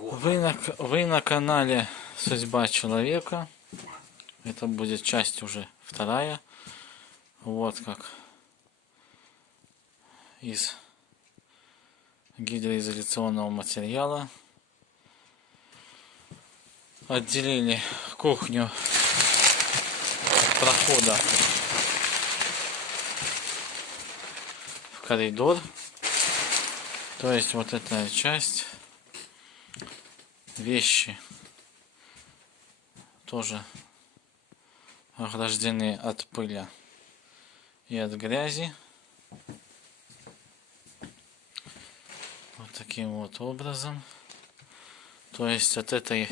Вы на канале Судьба человека. Это будет часть уже вторая. Вот как из гидроизоляционного материала отделили кухню от прохода в коридор. То есть вот эта часть, вещи тоже ограждены от пыли и от грязи. Вот таким вот образом. То есть от этой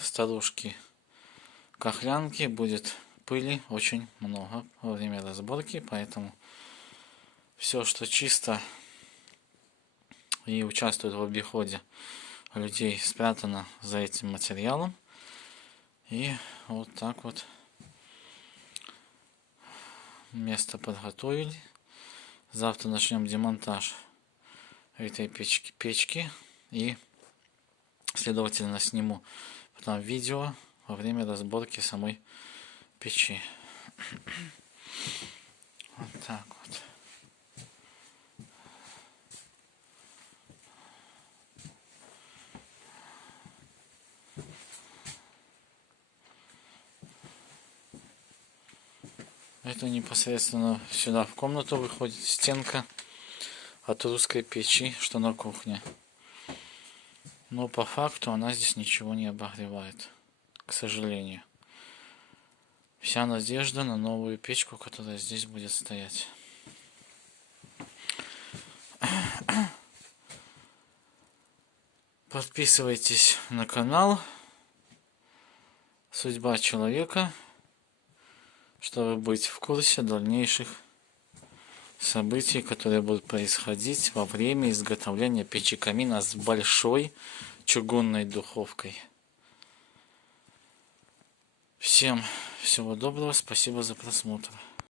старушки кахлянки будет пыли очень много во время разборки, поэтому все, что чисто и участвует в обиходе людей, спрятано за этим материалом. И вот так вот место подготовили. Завтра начнем демонтаж этой печки и, следовательно, сниму потом видео во время разборки самой печи. Вот так вот. Это непосредственно сюда в комнату выходит стенка от русской печи, что на кухне. Но по факту она здесь ничего не обогревает, к сожалению. Вся надежда на новую печку, которая здесь будет стоять. Подписывайтесь на канал Судьба человека, чтобы быть в курсе дальнейших событий, которые будут происходить во время изготовления печи камина с большой чугунной духовкой. Всем всего доброго, спасибо за просмотр.